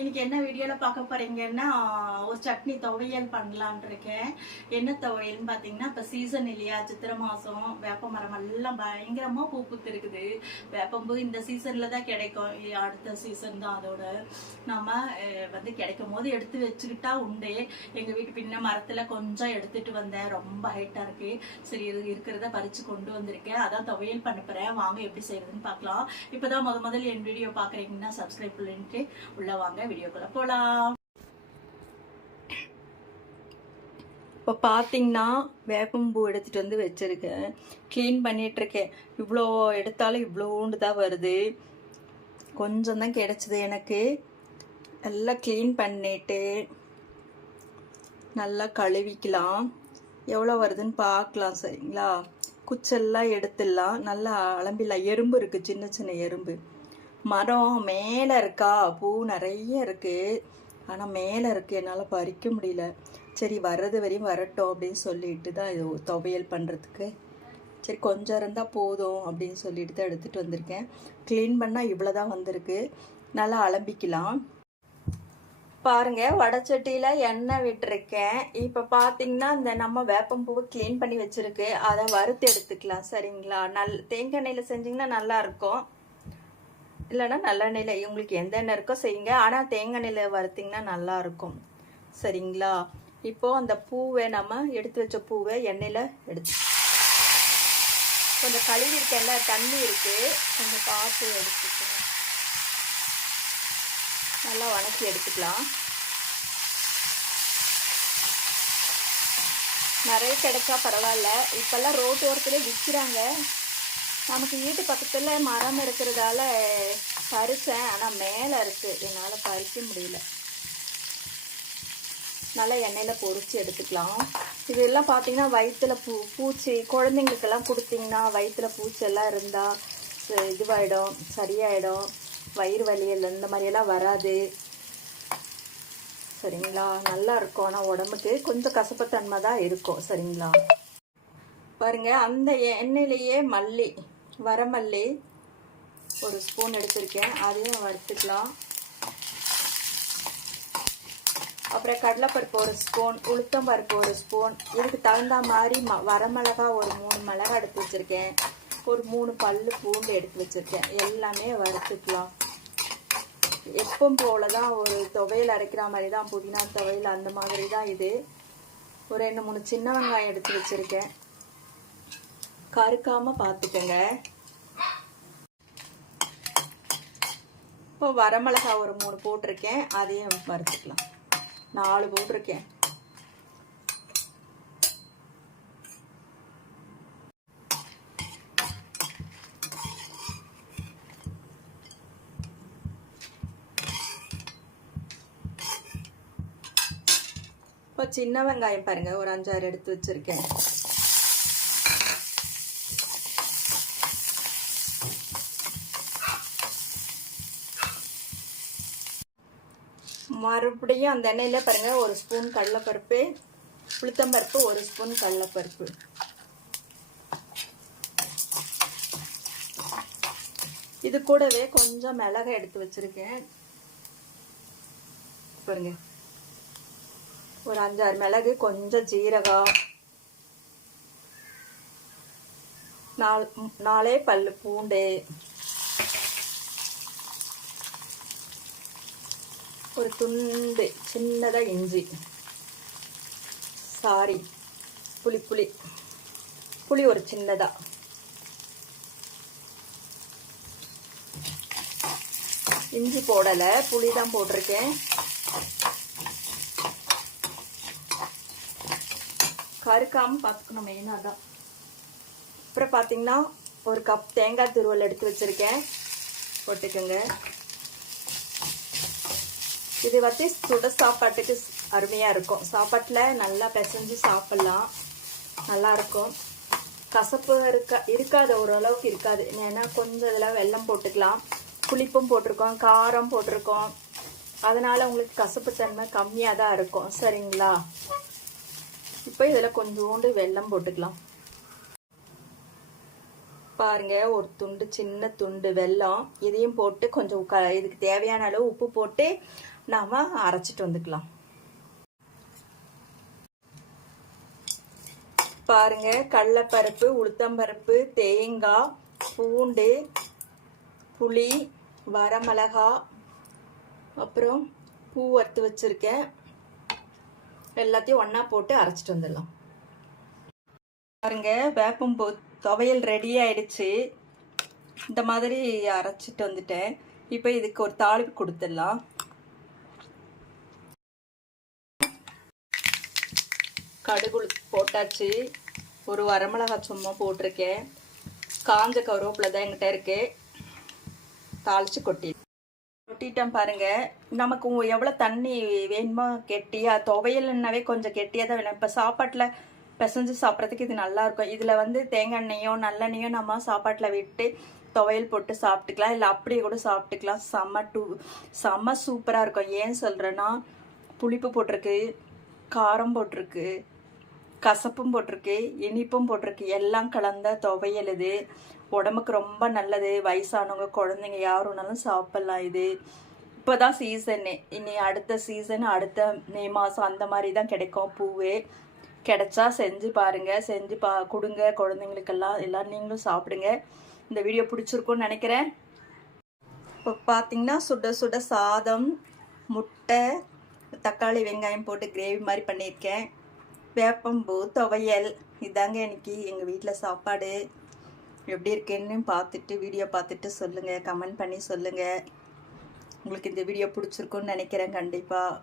இன்னைக்கு என்ன வீடியோல பார்க்க போறீங்கன்னா ஒரு சட்னி துவையல் பண்ணலான் இருக்கேன். என்ன துவையல்னு பாத்தீங்கன்னா இப்ப சீசன் இல்லையா, சித்திரை மாசம் வேப்ப மரம் எல்லாம் பயங்கரமா பூ பூத்து இருக்குது. வேப்பம்பூ இந்த சீசன்ல தான் கிடைக்கும், அடுத்த சீசன் தான் அதோட. நம்ம கிடைக்கும் போது எடுத்து வச்சுக்கிட்டா உண்டு. எங்க வீட்டு பின்ன மரத்துல கொஞ்சம் எடுத்துட்டு வந்தேன், ரொம்ப ஹைட்டா இருக்கு. சரி இது இருக்கிறத பறிச்சு கொண்டு வந்திருக்கேன், அதான் துவையல் பண்ண போறேன். வாங்க எப்படி செய்யறதுன்னு பார்க்கலாம். இப்பதான் முதல்ல என் வீடியோ பாக்குறீங்கன்னா சப்ஸ்கிரைப் பண்ணிட்டு உள்ள வாங்க, வீடியோக்குள்ள போலாம். இப்போ பார்த்தீங்கன்னா வேப்பம்பூ எடுத்துட்டு வந்து வச்சிருக்கேன், க்ளீன் பண்ணிட்டு இருக்கேன். இவ்வளோ எடுத்தாலும் இவ்வளோண்டு தான் வருது, கொஞ்சம் தான் கிடைச்சது எனக்கு. எல்லாம் க்ளீன் பண்ணிட்டு நல்லா கழுவிக்கலாம். எவ்வளோ வருதுன்னு பார்க்கலாம், சரிங்களா? குச்செல்லாம் எடுத்துடலாம். நல்லா அலம்பிடலாம். எறும்பு இருக்குது, சின்ன சின்ன எறும்பு. மரம் மேலே இருக்கா, பூ நிறைய இருக்குது, ஆனால் மேலே இருக்குது, என்னால் பறிக்க முடியல. சரி வர்றது வரையும் வரட்டும் அப்படின்னு சொல்லிட்டு தான் இது துவையல் பண்ணுறதுக்கு. சரி கொஞ்சம் இருந்தால் போதும் அப்படின்னு சொல்லிட்டு தான் எடுத்துகிட்டு வந்திருக்கேன். க்ளீன் பண்ணால் இவ்வளோ தான் வந்திருக்கு. நல்லா அலம்பிக்கலாம். பாருங்க, வடச்சட்டியில் எண்ணெய் விட்டுருக்கேன். இப்போ பார்த்தீங்கன்னா இந்த நம்ம வேப்பம்பூவை க்ளீன் பண்ணி வச்சுருக்கு, அதை வறுத்து எடுத்துக்கலாம், சரிங்களா? தேங்காய் எண்ணெயில் செஞ்சிங்கன்னா நல்லாயிருக்கும், இல்லைன்னா நல்லெண்ணெயில், உங்களுக்கு எந்த எண்ணெய் இருக்கோ செய்யுங்க. ஆனால் தேங்காய் எண்ணெயில் வறுத்திங்கன்னா நல்லாயிருக்கும், சரிங்களா? இப்போது அந்த பூவை நம்ம எடுத்து வச்ச பூவை எண்ணெயில் எடுத்து கொஞ்சம் கழுவி இருக்கேன்ல, தண்ணி இருக்குது, கொஞ்சம் பார்த்து எடுத்துக்கணும். நல்லா வணக்கி எடுத்துக்கலாம். நிறைய கிடைச்சா பரவாயில்ல. இப்போல்லாம் ரோட்டு ஓரத்துலேயே விற்கிறாங்க. நமக்கு வீட்டு பக்கத்தில் மரம் இருக்கிறதால பறித்தேன், ஆனால் மேலே இருக்குது, என்னால் பறிக்க முடியல. நல்லா எண்ணெயில் பொரிச்சு எடுத்துக்கலாம். இதெல்லாம் பார்த்தீங்கன்னா வயிற்றுல பூச்சி குழந்தைங்களுக்கெல்லாம் கொடுத்தீங்கன்னா வயிற்றுல பூச்செல்லாம் இருந்தால் இதுவாகிடும், சரியாயிடும். வயிறு வலியல் இந்த மாதிரியெல்லாம் வராது, சரிங்களா? நல்லா இருக்கும். ஆனால் உடம்புக்கு கொஞ்சம் கசப்புத்தன்மை தான் இருக்கும், சரிங்களா? பாருங்க, அந்த எண்ணெயிலேயே வரமல்லி ஒரு ஸ்பூன் எடுத்திருக்கேன், அதையும் வறுத்துக்கலாம். அப்புறம் கடலைப்பருப்பு ஒரு ஸ்பூன், உளுத்தம்பருப்பு ஒரு ஸ்பூன், இதுக்கு தகுந்த மாதிரி வரமிளகா ஒரு 3 மிளகா எடுத்து வச்சுருக்கேன், ஒரு 3 பல்லு பூண்டு எடுத்து வச்சுருக்கேன். எல்லாமே வறுத்துக்கலாம். எப்பவும் போல தான் ஒரு துவையல் அரைக்கிற மாதிரி தான், புதினா துவையல் அந்த மாதிரி தான் இது. ஒரு 2-3 சின்ன வெங்காயம் எடுத்து வச்சுருக்கேன், கருக்காமல் பார்த்துக்கோங்க. இப்போ வரமிளகா ஒரு 3 போட்டிருக்கேன், அதையும் வறுத்துக்கலாம். 4 போட்டிருக்கேன். இப்போ சின்ன வெங்காயம் பாருங்க, ஒரு 5-6 எடுத்து வச்சிருக்கேன். மறுபடியும் அந்த எண்ணெயில் பாருங்க, ஒரு ஸ்பூன் கடலைப்பருப்பு, உளுத்தம்பருப்பு, ஒரு ஸ்பூன் கடலைப்பருப்பு. இது கூடவே கொஞ்சம் மிளகாய் எடுத்து வச்சிருக்கேன் பாருங்க, ஒரு 5-6 மிளகு, கொஞ்சம் ஜீரகம், 4 பல்லு பூண்டு, ஒரு துண்டு சின்னதா இஞ்சி, புளி ஒரு சின்னதா, இஞ்சி போடல, புளி தான் போட்டிருக்கேன். கருக்காம பார்த்துக்கணும், மெயினாக தான். அப்புறம் பார்த்தீங்கன்னா ஒரு கப் தேங்காய் துருவல் எடுத்து வச்சிருக்கேன், போட்டுக்கோங்க. இது வச்சு சுட சாப்பாட்டுக்கு அருமையாக இருக்கும். சாப்பாட்டில் நல்லா பிசைஞ்சு சாப்பிட்லாம், நல்லாயிருக்கும். கசப்பு இருக்காது, ஓரளவுக்கு இருக்காது. ஏன்னா கொஞ்சம் இதில் வெல்லம் போட்டுக்கலாம், புளிப்பும் போட்டிருக்கோம், காரம் போட்டிருக்கோம், அதனால் உங்களுக்கு கசப்பு தன்மை கம்மியாக தான் இருக்கும், சரிங்களா? இப்போ இதில் கொஞ்சோண்டு வெல்லம் போட்டுக்கலாம். பாருங்க, ஒரு துண்டு சின்ன துண்டு வெல்லம் இதையும் போட்டு கொஞ்சம் இதுக்கு தேவையான அளவு உப்பு போட்டு நாம அரைச்சிட்டு வந்துக்கலாம். பாருங்க, கடலைப்பருப்பு, உளுத்தம்பருப்பு, தேங்காய், பூண்டு, புளி, வரமிளகா, அப்புறம் பூ வறுத்து வச்சிருக்கேன். எல்லாத்தையும் ஒண்ணா போட்டு அரைச்சிட்டு வந்துடலாம். பாருங்க, வேப்பம்பூ துவையல் ரெடி ஆயிடுச்சு. இந்த மாதிரி அரைச்சிட்டு வந்துட்டேன். இப்போ இதுக்கு ஒரு தாளிப்பு கொடுத்துடலாம். கடுகு போட்டாச்சு. ஒரு வரமிளகாய் சும்மா போட்டிருக்கேன். காஞ்ச கருவேப்பிலை தான் என்கிட்ட இருக்கு. தாளிச்சு கொட்டிட்டேன். பாருங்க, நமக்கு எவ்வளோ தண்ணி வேணுமோ கெட்டியா, துவையல்னாவே கொஞ்சம் கெட்டியாக தான் வேணும். இப்போ சாப்பாட்டில் பிசைஞ்சு சாப்பிட்றதுக்கு இது நல்லா இருக்கும். இதில் தேங்காய் எண்ணெயோ நல்லெண்ணெயோ நம்ம சாப்பாட்டில் விட்டு துவையல் போட்டு சாப்பிட்டுக்கலாம், இல்லை அப்படியே கூட சாப்பிட்டுக்கலாம். செம்ம சூப்பராக இருக்கும். ஏன் சொல்கிறேன்னா, புளிப்பு போட்டிருக்கு, காரம் போட்டிருக்கு, கசப்பும் போட்டிருக்கு, இனிப்பும் போட்டிருக்கு, எல்லாம் கலந்த துவையல். இது உடம்புக்கு ரொம்ப நல்லது. வயசானவங்க, குழந்தைங்க யார் வேணாலும் சாப்பிட்லாம். இது இப்போதான் சீசன்னு. இனி அடுத்த சீசன் அடுத்த மே மாதம் அந்த மாதிரி தான் கிடைக்கும் பூவு. கிடைச்சா செஞ்சு பாருங்க, செஞ்சு கொடுங்க குழந்தைங்களுக்கெல்லாம். எல்லோரும் நீங்களும் சாப்பிடுங்க. இந்த வீடியோ பிடிச்சிருக்கும்னு நினைக்கிறேன். இப்போ பார்த்தீங்கன்னா சுட சுட சாதம், முட்டை, தக்காளி வெங்காயம் போட்டு கிரேவி மாதிரி பண்ணியிருக்கேன். வேப்பம்பூ துவையல், இதாங்க இன்னைக்கு எங்கள் வீட்டில் சாப்பாடு. எப்படி இருக்குன்னு பார்த்துட்டு வீடியோ பார்த்துட்டு சொல்லுங்கள், கமெண்ட் பண்ணி சொல்லுங்கள். உங்களுக்கு இந்த வீடியோ பிடிச்சிருக்குன்னு நினைக்கிறேன். கண்டிப்பாக